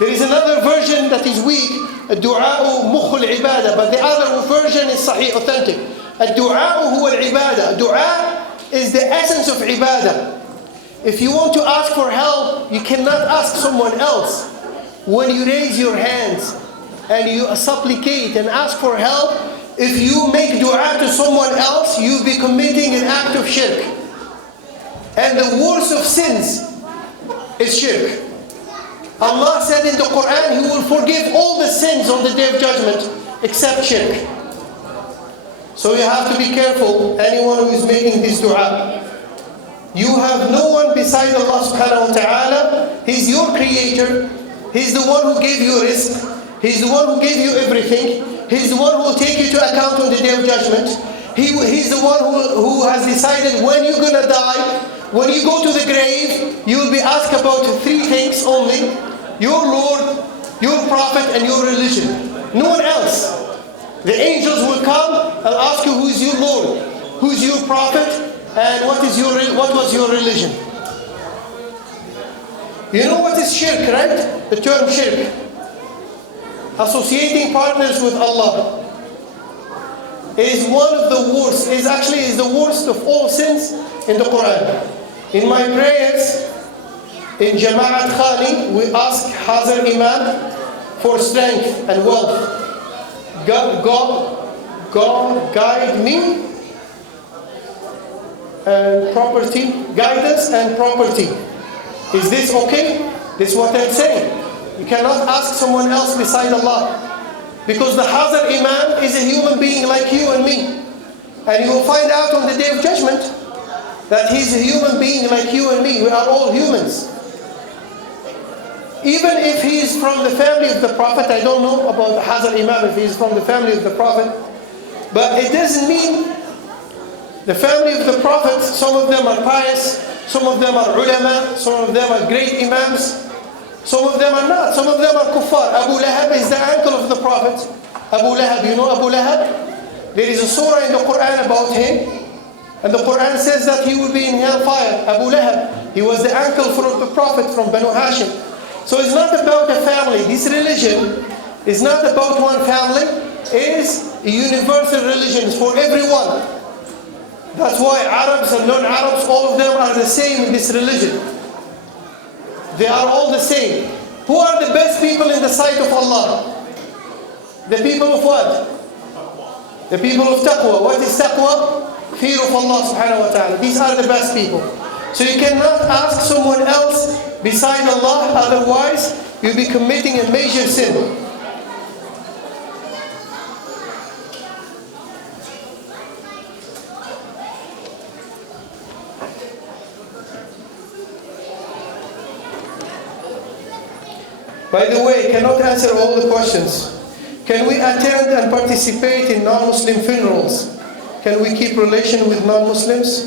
There is another version that is weak, الدعاء مخ العبادة, but the other version is sahih, authentic. الدعاء هو العبادة. Dua is the essence of ibadah. If you want to ask for help, you cannot ask someone else. When you raise your hands and you supplicate and ask for help, if you make dua to someone else, you'll be committing an act of shirk. And the worst of sins is shirk. Allah said in the Quran, He will forgive all the sins on the Day of Judgment except shirk. So you have to be careful, anyone who is making this dua. You have no one beside Allah subhanahu wa ta'ala. He's your creator. He's the one who gave you rizq. He's the one who gave you everything. He's the one who will take you to account on the Day of Judgment. He's the one who has decided when you're going to die. When you go to the grave, you will be asked about three things only. Your Lord, your Prophet, and your religion. No one else. The angels will come and ask you, who is your Lord? Who is your Prophet? And what was your religion? You know what is shirk, right? The term shirk. Associating partners with Allah is one of the worst, is the worst of all sins in the Quran. In my prayers, in Jama'at Khani, we ask Hazar Imam for strength and wealth. God guide me and property, guidance and property. Is this okay? This is what I'm saying. You cannot ask someone else beside Allah. Because the Hazar Imam is a human being like you and me. And you will find out on the Day of Judgment that he's a human being like you and me. We are all humans. Even if he is from the family of the Prophet, I don't know about the Hazar Imam if he is from the family of the Prophet, but it doesn't mean the family of the Prophet, some of them are pious, some of them are ulama, some of them are great imams, some of them are not, some of them are kuffar. Abu Lahab is the uncle of the Prophet. Abu Lahab, you know Abu Lahab? There is a surah in the Quran about him, and the Quran says that he will be in hellfire. Abu Lahab, he was the uncle from the Prophet from Banu Hashim. So it's not about a family. This religion is not about one family. It is a universal religion. It's for everyone. That's why Arabs and non-Arabs, all of them are the same in this religion. They are all the same. Who are the best people in the sight of Allah? The people of what? The people of taqwa. What is taqwa? Fear of Allah subhanahu wa ta'ala. These are the best people. So you cannot ask someone else beside Allah, otherwise you'll be committing a major sin. By the way, I cannot answer all the questions. Can we attend and participate in non-Muslim funerals? Can we keep relation with non-Muslims?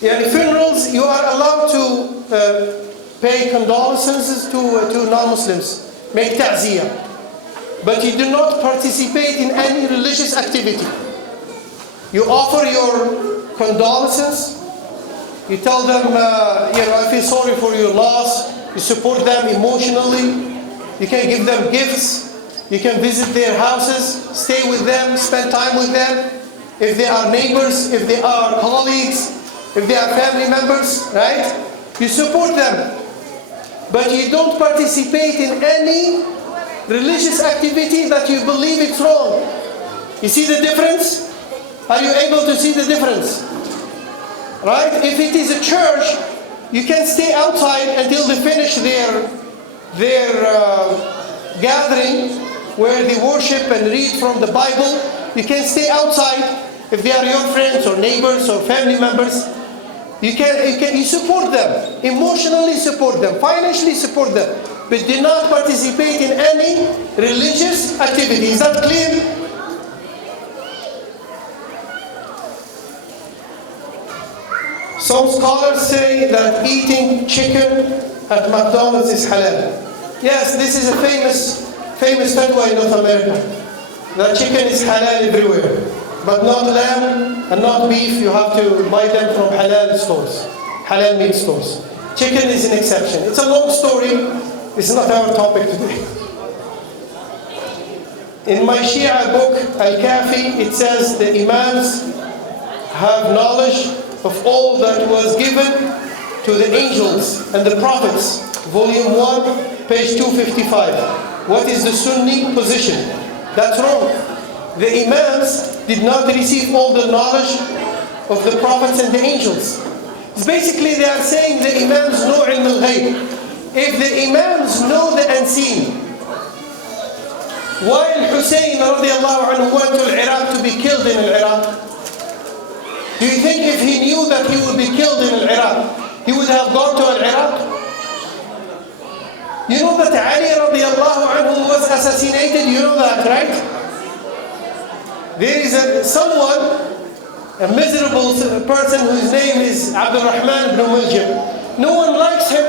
Yeah, the funerals, you are allowed to pay condolences to non-Muslims, make ta'ziyah. But you do not participate in any religious activity. You offer your condolences, you tell them, I feel sorry for your loss, you support them emotionally, you can give them gifts, you can visit their houses, stay with them, spend time with them. If they are neighbors, if they are colleagues, if they are family members, right? You support them. But you don't participate in any religious activity that you believe it's wrong. You see the difference? Are you able to see the difference? Right? If it is a church, you can stay outside until they finish their gathering where they worship and read from the Bible. You can stay outside if they are your friends or neighbors or family members. You support them, emotionally support them, financially support them, but do not participate in any religious activity. Is that clear? Some scholars say that eating chicken at McDonald's is halal. Yes, this is a famous fatwa in North America. That chicken is halal everywhere. But not lamb and not beef, you have to buy them from halal stores, halal meat stores. Chicken is an exception. It's a long story. This is not our topic today. In my Shia book, Al-Kafi, it says the Imams have knowledge of all that was given to the angels and the prophets. Volume 1, page 255. What is the Sunni position? That's wrong. The Imams did not receive all the knowledge of the prophets and the angels. Basically, they are saying the Imams know ilm al-ghayb. If the Imams know the unseen, while Hussein radiallahu anhu went to Iraq to be killed in Iraq, do you think if he knew that he would be killed in Iraq, he would have gone to Iraq? You know that Ali radiallahu anhu was assassinated, you know that, right? There is someone, a miserable person whose name is Abdul Rahman ibn Muljam. No one likes him.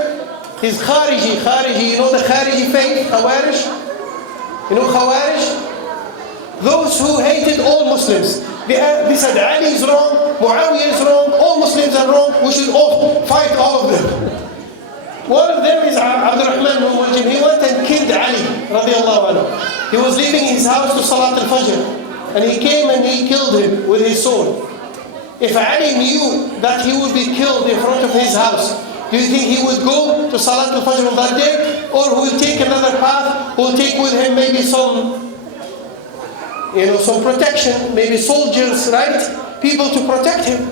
He's Khariji, you know the Khariji faith, Khawarij? You know Khawarij? Those who hated all Muslims. They said Ali is wrong, Muawiyah is wrong, all Muslims are wrong, we should all fight all of them. One of them is Abdul Rahman ibn Muljam. He went and killed Ali radiallahu anhu. He was leaving his house to Salat al-Fajr, and he came and he killed him with his sword. If Ali knew that he would be killed in front of his house, do you think he would go to Salat al-Fajr on that day? Or he will take another path, who will take with him maybe some protection, maybe soldiers, right? People to protect him.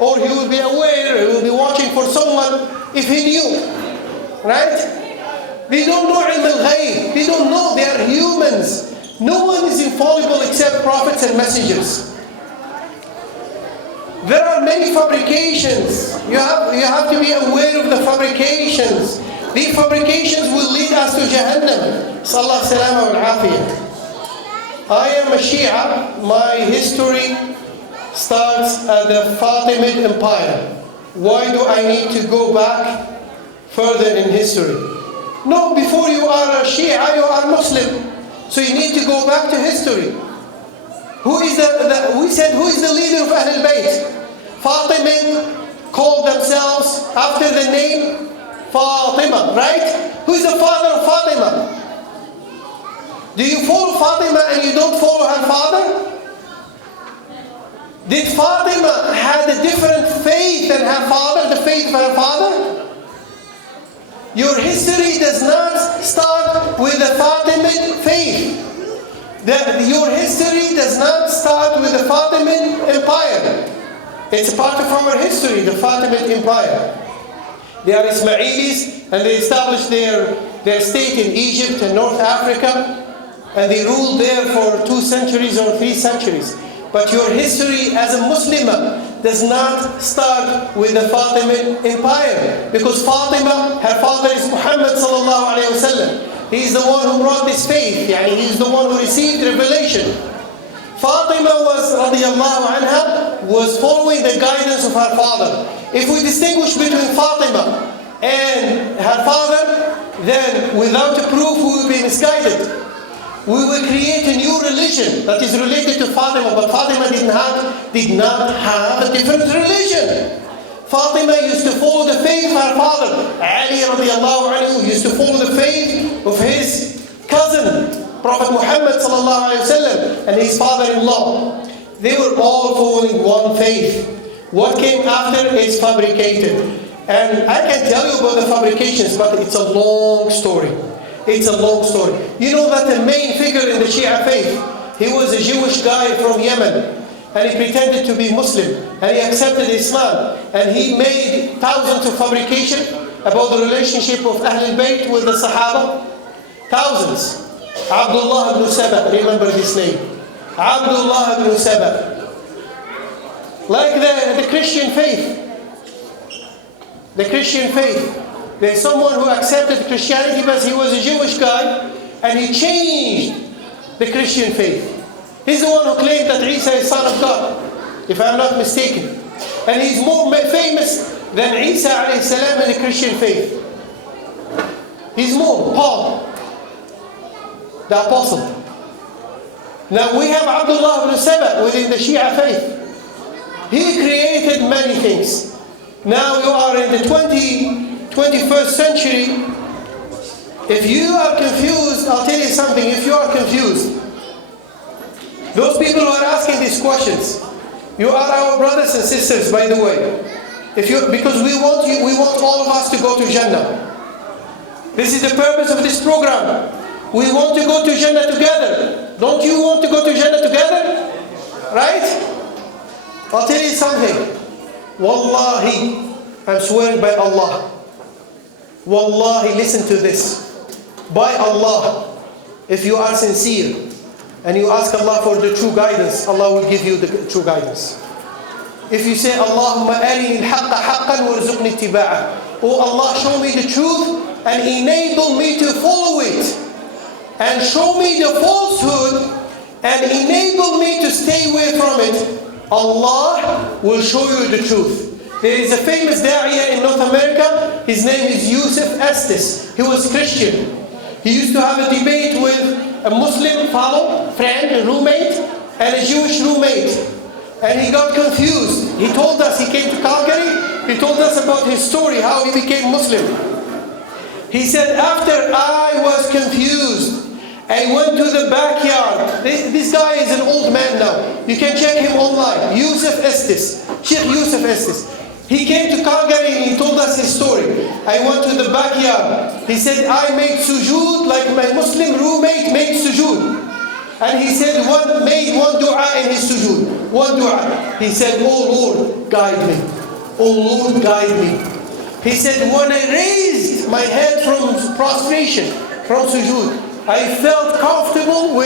Or he will be aware, he will be watching for someone if he knew, right? They don't know ilm al-ghayb. They don't know, they are humans. No one is infallible except prophets and messengers. There are many fabrications. You have to be aware of the fabrications. These fabrications will lead us to Jahannam. Sallallahu salama wal afiyah. I am a Shia. My history starts at the Fatimid Empire. Why do I need to go back further in history? No, before you are a Shia, you are Muslim. So you need to go back to history. We said who is the leader of Ahlul Bayt? Fatimid called themselves after the name Fatima, right? Who is the father of Fatima? Do you follow Fatima and you don't follow her father? Did Fatima have a different faith than her father, the faith of her father? Your history does not start with the Fatimid faith. Your history does not start with the Fatimid Empire. It's a part of our history, the Fatimid Empire. They are Ismailis, and they established their state in Egypt and North Africa, and they ruled there for 2 centuries or 3 centuries. But your history as a Muslim does not start with the Fatimid Empire, because Fatima, her father is Muhammad sallallahu alayhi wa sallam. He is the one who brought this faith. He is the one who received revelation. Fatima was following the guidance of her father. If we distinguish between Fatima and her father, then without a proof we will be misguided. We will create a new religion that is related to Fatima, but Fatima did not have a different religion. Fatima used to follow the faith of her father. Ali radiallahu anhu used to follow the faith of his cousin, Prophet Muhammad sallallahu alayhi wa sallam, and his father-in-law. They were all following one faith. What came after is fabricated. And I can tell you about the fabrications, but it's a long story. It's a long story. You know that the main figure in the Shia faith, he was a Jewish guy from Yemen. And he pretended to be Muslim, and he accepted Islam, and he made thousands of fabrications about the relationship of Ahlul Bayt with the Sahaba. Thousands. Abdullah ibn Saba, remember this name. Abdullah ibn Saba. Like the Christian faith. The Christian faith. There's someone who accepted Christianity because he was a Jewish guy, and he changed the Christian faith. He's the one who claimed that Isa is son of God, if I'm not mistaken. And he's more famous than Isa alayhi salam in the Christian faith. He's more, Paul, the apostle. Now we have Abdullah ibn Saba within the Shia faith. He created many things. Now you are in the 21st century, If you are confused, I'll tell you something. If you are confused, those people who are asking these questions, you are our brothers and sisters, by the way. Because we want you, we want all of us to go to Jannah. This is the purpose of this program. We want to go to Jannah together. Don't you want to go to Jannah together? Right? I'll tell you something. Wallahi, I'm swearing by Allah. Wallahi, listen to this. By Allah, if you are sincere and you ask Allah for the true guidance, Allah will give you the true guidance. If you say, Allahumma arini al-haqqa haqqan warzuqni ittiba'ah. Oh Allah, show me the truth and enable me to follow it. And show me the falsehood and enable me to stay away from it. Allah will show you the truth. There is a famous da'iyah in North America. His name is Yusuf Estes. He was Christian. He used to have a debate with a Muslim friend, a roommate, and a Jewish roommate. And he got confused. He told us, he came to Calgary, he told us about his story, how he became Muslim. He said, after I was confused, I went to the backyard. This guy is an old man now. You can check him online. Yusuf Estes. Sheikh Yusuf Estes. He came to Calgary and he told us his story. I went to the backyard. He said, I made sujood like my Muslim roommate made sujood. And he said, made one dua in his sujood. One dua. He said, oh Lord, guide me. Oh Lord, guide me. He said, when I raised my head from prostration, from sujood, I felt comfortable with